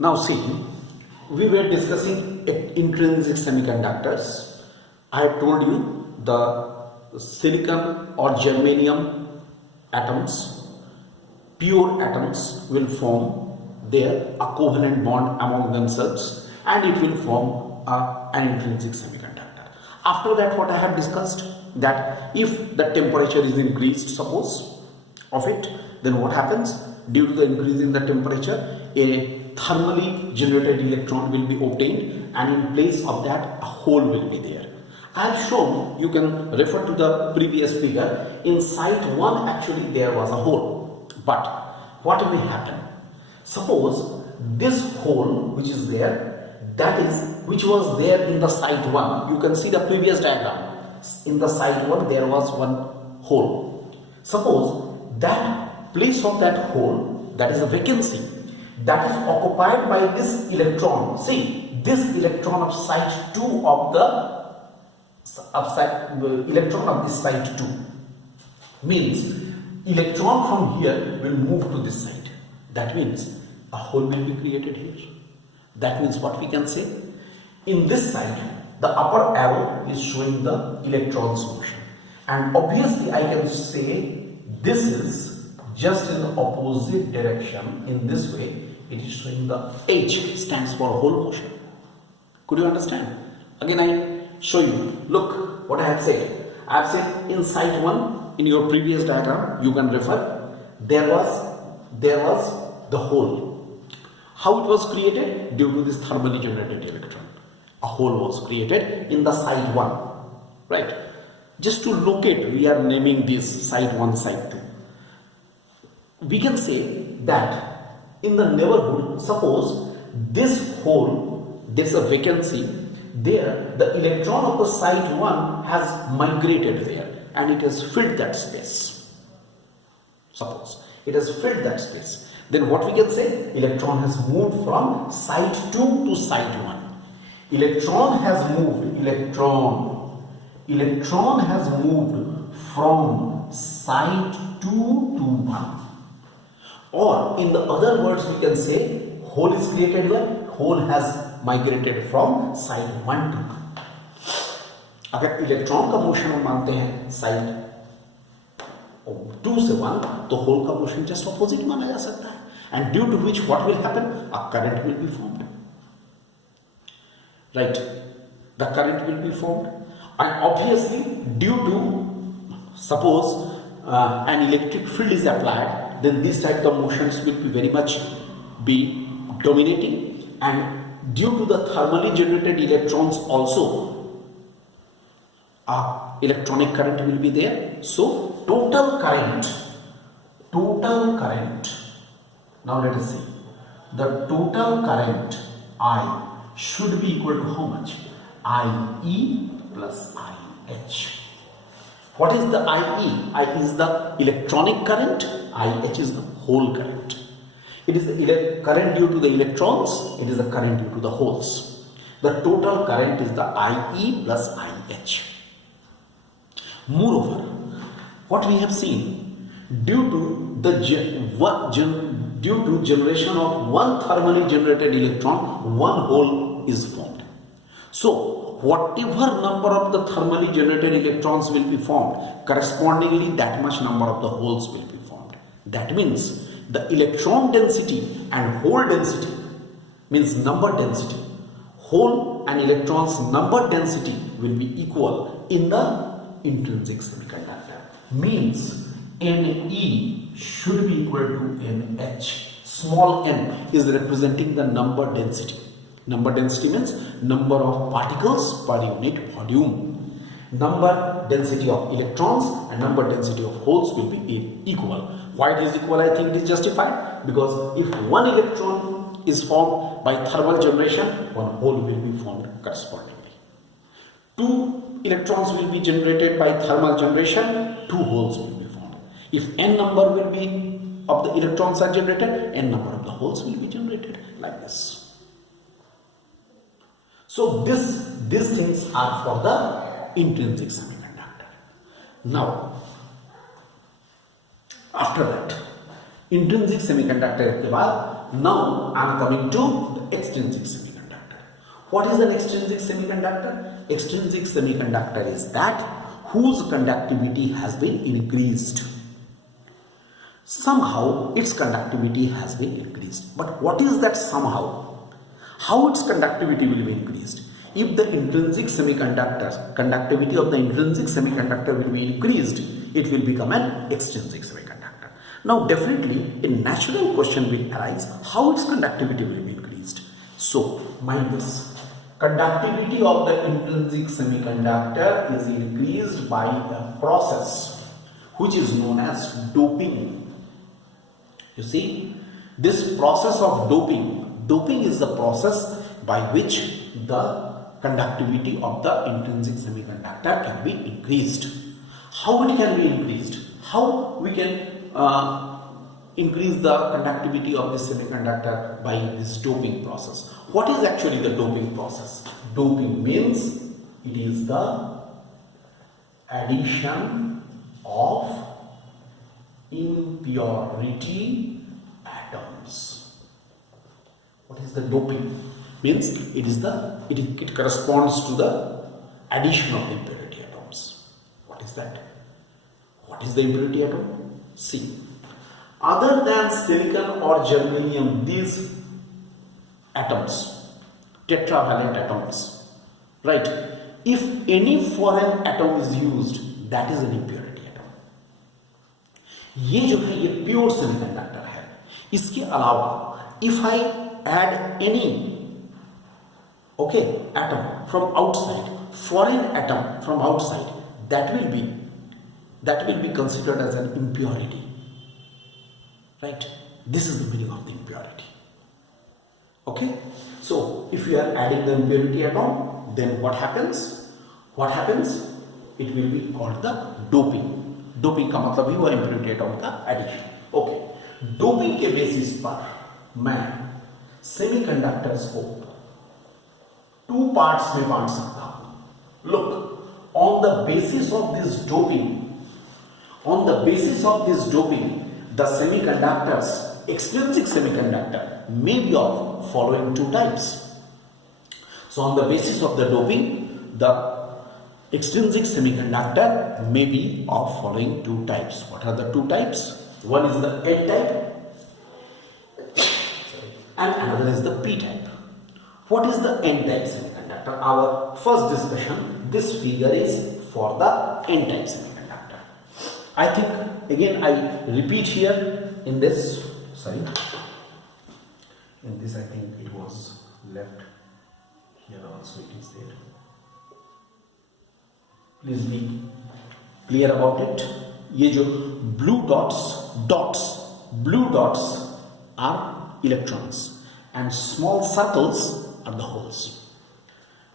Now see, we were discussing intrinsic semiconductors. I have told you the silicon or germanium atoms, pure atoms, will form a covalent bond among themselves and it will form an intrinsic semiconductor. After that, what I have discussed, that if the temperature is increased, suppose, of it, then what happens? Due to the increase in the temperature, a thermally generated electron will be obtained and in place of that a hole will be there. I have shown, you can refer to the previous figure, in site 1 actually there was a hole. But what may happen? Suppose this hole which is there, which was there in the site 1, you can see the previous diagram. In the site 1 there was one hole. Suppose that place of that hole, that is a vacancy, that is occupied by this electron. See, this electron of site 2 of the electron of this site 2 means electron from here will move to this side. That means a hole will be created here. That means what we can say? In this side, the upper arrow is showing the electron's motion. And obviously I can say this is just in the opposite direction. In this way, it is showing the H stands for hole motion. Could you understand? Again, I show you. Look what I have said. I have said in site 1, in your previous diagram, you can refer, there was the hole. How it was created? Due to this thermally generated electron. A hole was created in the site 1. Right? Just to locate, we are naming this site 1, site 2. We can say that in the neighborhood, suppose this hole, there's a vacancy, there the electron of the site 1 has migrated there and it has filled that space. Suppose it has filled that space. Then what we can say? Electron has moved from site 2 to site 1. Electron has moved from site 2 to 1. Or in the other words, we can say hole is created here, hole has migrated from site 1 to 1. अगर electron का motion हम मानते हैं side 2 से 1, तो whole का motion just opposite माना जा सकता है. And due to which what will happen? A current will be formed. Right? The current will be formed. And obviously due to, suppose an electric field is applied, then this type of motions will be very much be dominating, and due to the thermally generated electrons also electronic current will be there. So total current, now let us see, the total current I should be equal to how much? IE plus IH. What is the IE? I is the electronic current, IH is the hole current. It is the current due to the electrons, it is the current due to the holes. The total current is the IE plus IH. Moreover, what we have seen, due to generation of one thermally generated electron, one hole is formed. So whatever number of the thermally generated electrons will be formed, correspondingly that much number of the holes will be formed. That means the electron density and hole density, means number density, hole and electrons number density will be equal in the intrinsic semiconductor. Means Ne should be equal to NH. Small n is representing the number density. Number density means number of particles per unit volume. Number density of electrons and number density of holes will be equal. Why it is equal? I think it is justified, because if one electron is formed by thermal generation, one hole will be formed correspondingly. 2 electrons will be generated by thermal generation, 2 holes will be formed. If n number will be of the electrons are generated, n number of the holes will be generated, like this. So these things are for the intrinsic semiconductor. Now after that, intrinsic semiconductor के बाद Now I am coming to the extrinsic semiconductor. What is an extrinsic semiconductor? Extrinsic semiconductor is that whose conductivity has been increased. Somehow its conductivity has been increased. But what is that somehow? How its conductivity will be increased? If the intrinsic semiconductor, conductivity of the intrinsic semiconductor will be increased, it will become an extrinsic semiconductor. Now definitely a natural question will arise, how its conductivity will be increased. So mind this, conductivity of the intrinsic semiconductor is increased by a process which is known as doping. You see, this process of doping is the process by which the conductivity of the intrinsic semiconductor can be increased. How it can be increased? How we can increase the conductivity of this semiconductor by this doping process? What is actually the doping process? Doping means it is the addition of impurity atoms. What is the doping? Means it corresponds to the addition of the impurity atoms. What is that? What is the impurity atom? See, other than silicon or germanium, these atoms, tetravalent atoms, right? If any foreign atom is used, that is an impurity atom. ये जो है ये pure semiconductor है. इसके अलावा if I add any atom from outside, foreign atom from outside, that will be considered as an impurity, right? This is the meaning of the impurity. Okay, so if you are adding the impurity atom, then what happens? It will be called the doping का मतलब ही हुआ impurity atom का addition. Okay, doping के basis पर मैं semiconductors को two parts में बांट सकता हूं. Look, on the basis of this doping, the semiconductors, extrinsic semiconductor, may be of following two types. So on the basis of the doping, the extrinsic semiconductor may be of following two types. What are the two types? One is the N type and another is the P type. What is the N type semiconductor? Our first discussion, this figure is for the N type semiconductor. I think again I repeat here in this, I think it was left here also, it is there. Please be clear about it. ये जो blue dots are electrons and small circles are the holes.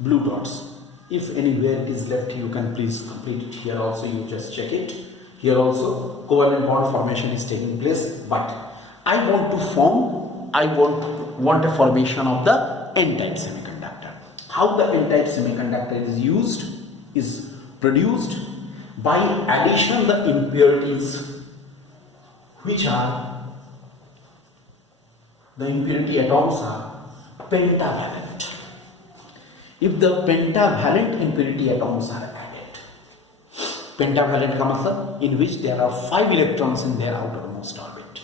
Blue dots. If anywhere it is left, you can please complete it. Here also you just check it. Here also covalent bond formation is taking place, but I want a formation of the N-type semiconductor. How the N-type semiconductor is produced by addition the impurities which are, the impurity atoms are pentavalent. If the pentavalent impurity atoms are added, pentavalent का मतलब in which there are 5 electrons in their outermost orbit.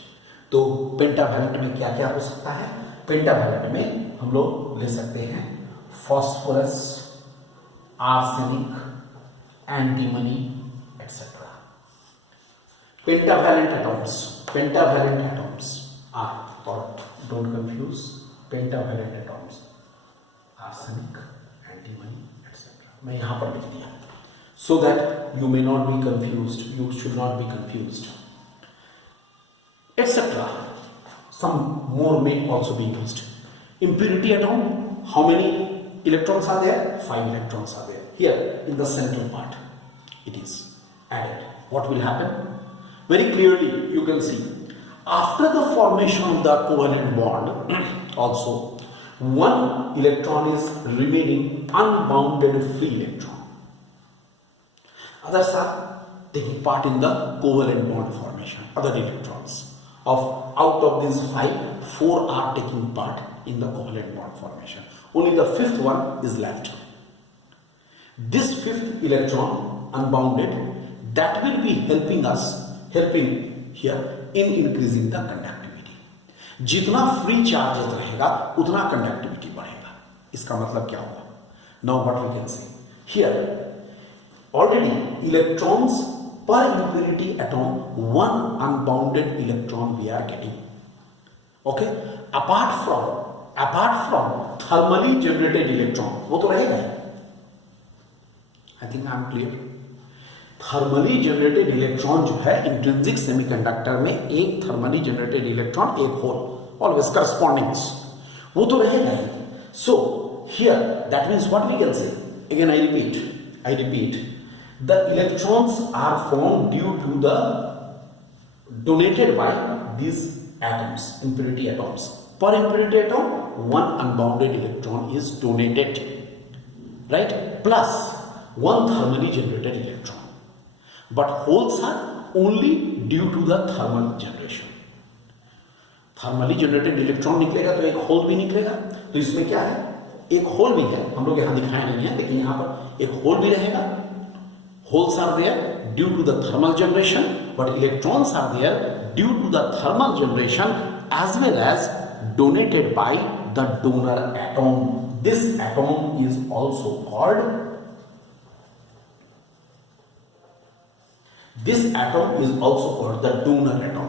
तो pentavalent में क्या क्या हो सकता है? Pentavalent में हम लोग ले सकते हैं phosphorus, arsenic, antimony, etc. Pentavalent atoms are, or don't confuse, pentavalent atoms, arsenic, antimony, etc. मैं यहाँ पर लिख दिया so that you may not be confused, you should not be confused, etc. Some more may also be used. Impurity atom, how many electrons are there? 5 electrons are there. Here in the central part it is added. What will happen? Very clearly you can see, after the formation of the covalent bond also one electron is remaining unbounded free electron. Others are taking part in the covalent bond formation, other electrons. Out of these 5, 4 are taking part in the covalent bond formation. Only the fifth one is left. This fifth electron, unbounded, that will be helping here in increasing the conductivity. जितना free charges रहेगा उतना conductivity बढ़ेगा. इसका मतलब क्या होगा? Now what we can say here, already electrons per impurity atom, one unbounded electron we are getting. Okay, apart from thermally generated electron, वो तो रहेगा. I think I am clear. Thermally generated electron जो है intrinsic semiconductor में, एक thermally generated electron, एक hole, always correspondings, वो तो रहेगा ही. So here that means what we can say, again I repeat, the electrons are form due to the donated by these atoms, impurity atoms. Per impurity atom, one unbounded electron is donated, right? Plus one thermally generated electron. But holes are only due to the thermal generation. Thermally generated electron निकलेगा तो एक whole भी निकलेगा. तो इसमें क्या है, एक होल भी है, हम लोग यहाँ दिखाए नहीं है, लेकिन यहाँ पर एक होल भी रहेगा. Holes are there due to the thermal generation, but electrons are there due to the thermal generation as well as donated by the donor atom. This atom is also called the donor atom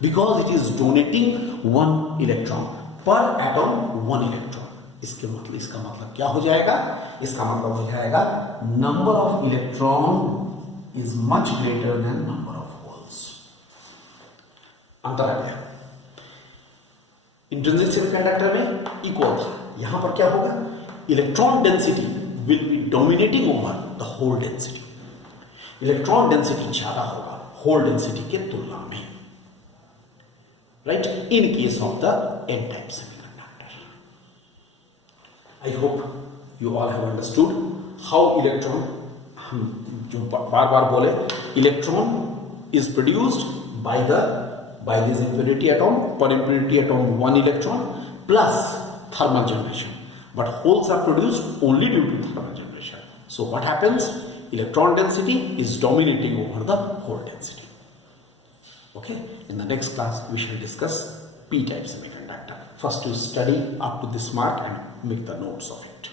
because it is donating one electron. Per atom one electron. इसका मतलब क्या हो जाएगा? इसका मतलब हो जाएगा number of electron is much greater than number of holes. अंतर आ गया. इंट्रिंसिक सेमीकंडक्टर में इक्वल था, यहां पर क्या होगा, electron density will be dominating over the hole density. Electron density ज्यादा होगा होल डेंसिटी के तुलना में, right, in case of the N type semiconductor. I hope you all have understood how electron, हम जो बार बोले, electron is produced by this impurity atom. Per impurity atom one electron plus thermal generation, but holes are produced only due to thermal generation. So what happens? Electron density is dominating over the hole density. Okay, in the next class we shall discuss p-type semiconductor. First you study up to this mark and make the notes of it.